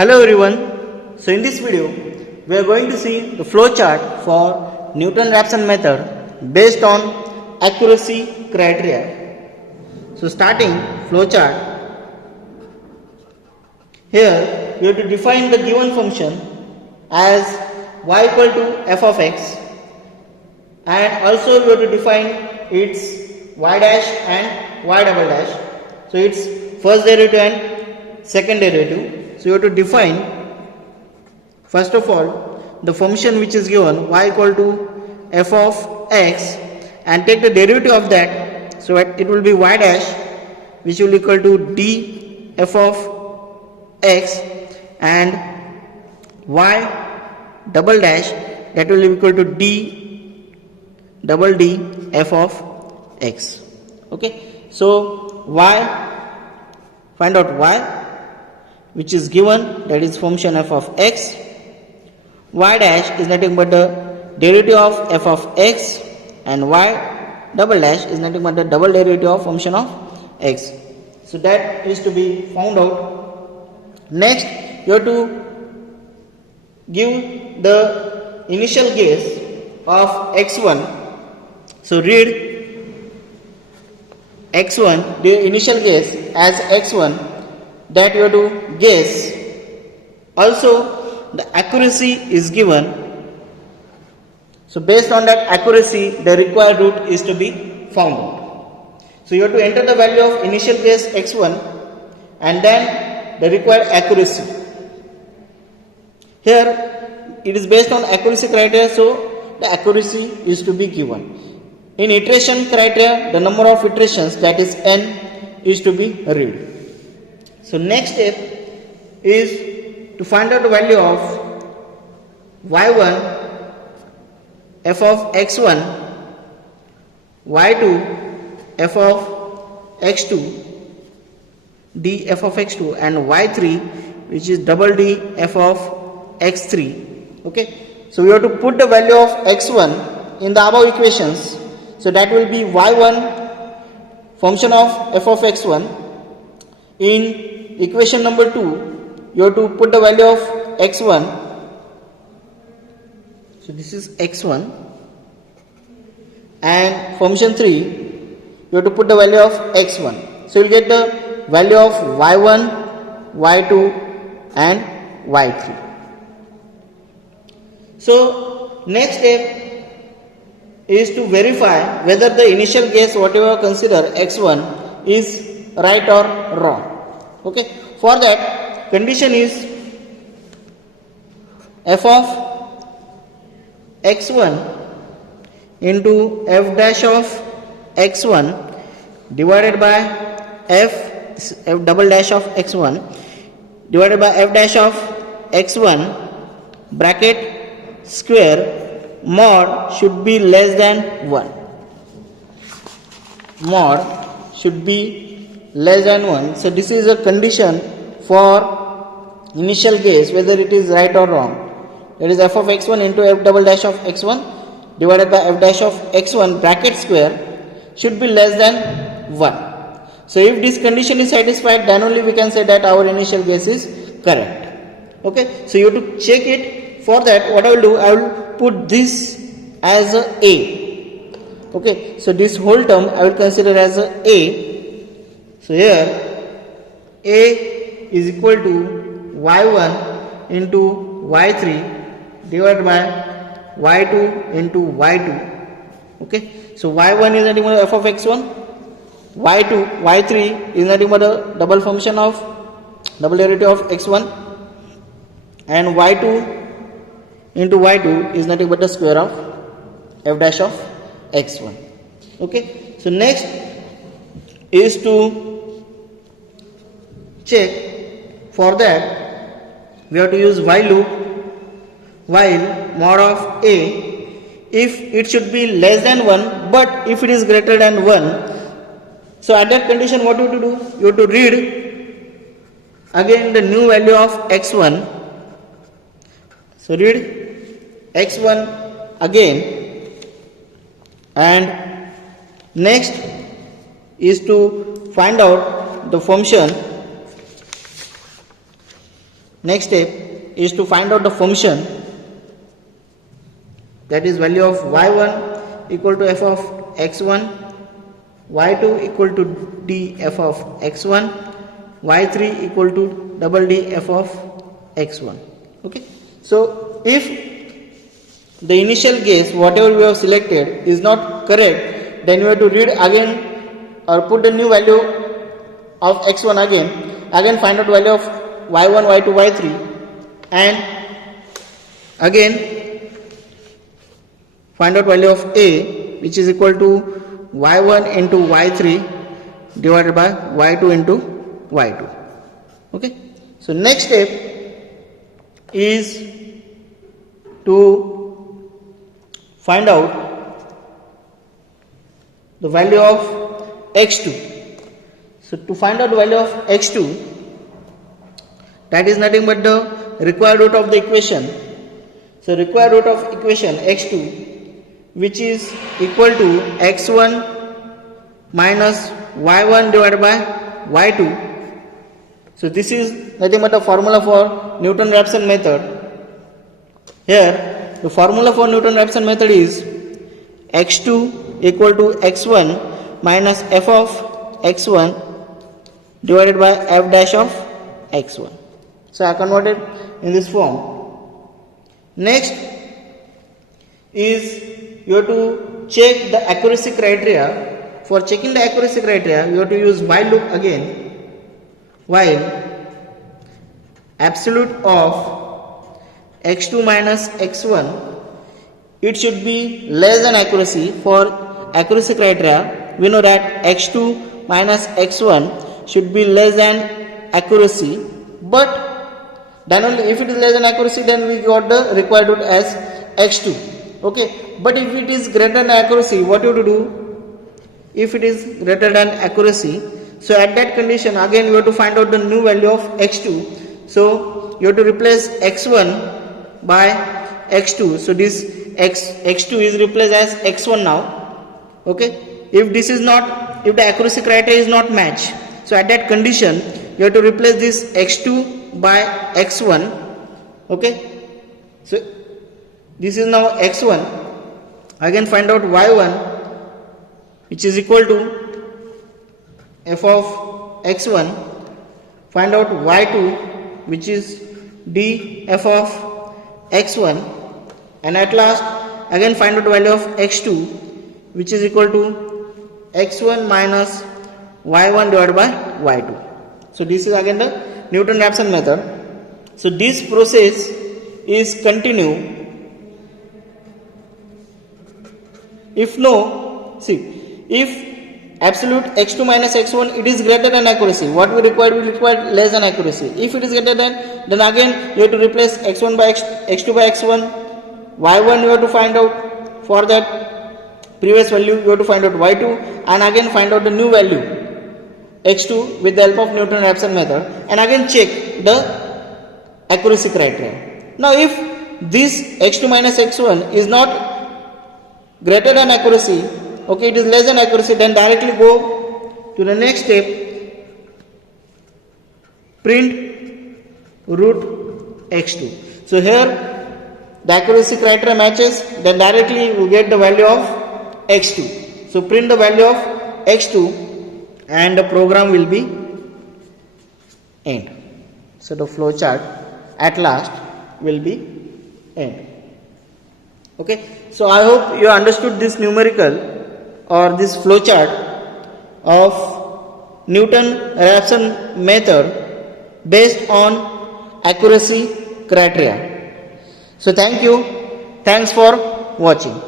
Hello everyone. So in this video we are going to see the flow chart for Newton-Raphson method based on accuracy criteria. So starting flow chart, here we have to define the given function as y equal to f of x, and also we have to define its y dash and y double dash. So its first derivative and second derivative. So you have to define first of all the function which is given y equal to f of x and take the derivative of that. So it will be y dash which will equal to d f of x and y double dash that will be equal to d double d f of x. Okay, so y, find out y which is given, that is function f of x. Y dash is nothing but the derivative of f of x, and y double dash is nothing but the double derivative of function of x. So that is to be found out. Next you have to give the initial guess of x1. So read x1, the initial guess as x1, that you have to guess. Also the accuracy is given. So based on that accuracy the required root is to be found out. So you have to enter the value of initial guess x1 and then the required accuracy. Here it is based on accuracy criteria, so the accuracy is to be given. In iteration criteria, the number of iterations, that is n, is to be read. So next step is to find out the value of y1 f of x1, y2 f of x2, d f of x2, and y3 which is double d f of x3. Okay, so we have to put the value of x1 in the above equations. So that will be y1 function of f of x1. In equation number 2 you have to put the value of x1. So this is x1, and function 3 you have to put the value of x1. So you will get the value of y1, y2 and y3. So next step is to verify whether the initial guess whatever consider x1 is right or wrong. Okay, for that condition is f of x1 into f dash of x1 divided by f double dash of x1 divided by f dash of x1 bracket square mod should be less than 1. Mod should be less than 1. So this is a condition for initial guess whether it is right or wrong. That is f of x1 into f double dash of x1 divided by f dash of x1 bracket square should be less than 1. So if this condition is satisfied, then only we can say that our initial guess is correct. Okay, so you have to check it. For that what I will do, I will put this as a. Okay, so this whole term I will consider as a. So here a is equal to y1 into y3 divided by y2 into y2. Okay, so y1 is nothing but f of x1, y3 is nothing but a double function of double derivative of x1, and y2 into y2 is nothing but the square of f dash of x1. Okay, so next is to check. For that we have to use while loop, while mod of a, if it should be less than 1 but if it is greater than 1. So at that condition what you have to do, you have to read again the new value of x1. So read x1 again, and next is to find out the function Next step is to find out the function, that is value of y1 equal to f of x1, y2 equal to d f of x1, y3 equal to double d f of x1. Okay, so if the initial guess whatever we have selected is not correct, then you have to read again or put the new value of x1 again find out value of y1, y2, y3, and again find out value of a, which is equal to y1 into y3 divided by y2 into y2. Okay, so next step is to find out the value of x2. So to find out the value of x2, that is nothing but the required root of the equation. So required root of equation x2, which is equal to x1 minus y1 divided by y2. So this is nothing but a formula for Newton-Raphson method. Here the formula for Newton-Raphson method is x2 equal to x1 minus f of x1 divided by f dash of x1. So I converted in this form. Next is you have to check the accuracy criteria. For checking the accuracy criteria, you have to use while loop again. While absolute of x2 minus x1, it should be less than accuracy. For accuracy criteria, we know that x2 minus x1 should be less than accuracy, but then only if it is less than accuracy, then we got the required root as x2. Okay, but if it is greater than accuracy, what you have to do? If it is greater than accuracy, so at that condition again you have to find out the new value of x2. So you have to replace x1 by x2. So this x2 is replaced as x1 now. Okay, if the accuracy criteria is not matched, so at that condition you have to replace this x2 by x1. Okay, so this is now x1. Again find out y1, which is equal to f of x1. Find out y2, which is d f of x1, and at last again find out the value of x2, which is equal to x1 minus y1 divided by y2. So this is again the Newton-Raphson method. So this process is continue. If no, see, if absolute x2 minus x1 it is greater than accuracy, what we require less than accuracy. If it is greater than, then again you have to replace x1 by x2 by x1, y1 you have to find out. For that previous value you have to find out y2, and again find out the new value x2 with the help of Newton-Raphson method, and again check the accuracy criteria. Now if this x2 minus x1 is not greater than accuracy, okay, it is less than accuracy, then directly go to the next step, print root x2. So here the accuracy criteria matches, then directly you get the value of x2. So print the value of x2 and the program will be end. So the flow chart at last will be end. Okay, so I hope you understood this numerical or this flow chart of Newton-Raphson method based on accuracy criteria. So thank you. Thanks for watching.